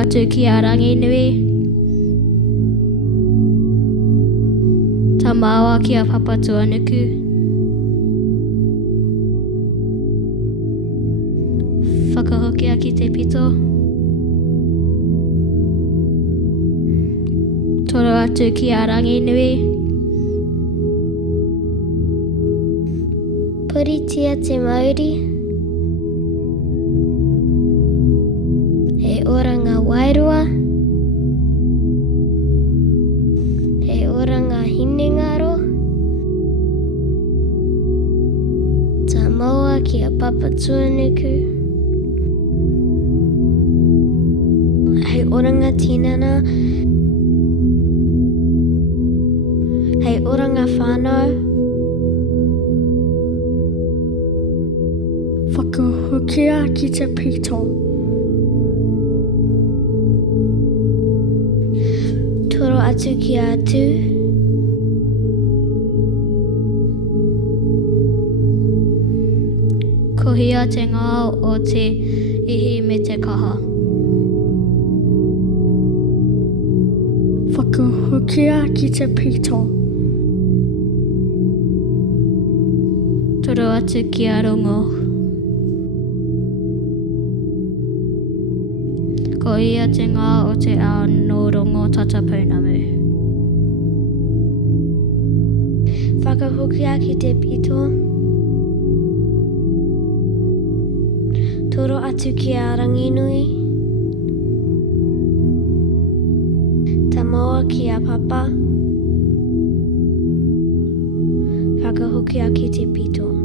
atu ki a rangi nui. Ta māua ki a papatua nuku. Whakahokia ki te pito. Toro atu ki a rangi nui. Puritia te mauri. He oranga wairua. He oranga hinengaro. Ta maua ki a papatua nuku. He oranga tinana. He oranga whānau. Whakahukia ki te pito. Toro atu ki atu. Kohia te ngā o te ihi me te kaha. Whakahukia ki te pito. Toro atu ki a rongo. Ko ia te ngā o te ao no rongo tata pounamu. Whakahukia ki te pito. Toro atu ki a ranginui. Ta maua ki a papa. Whakahukia ki te pito.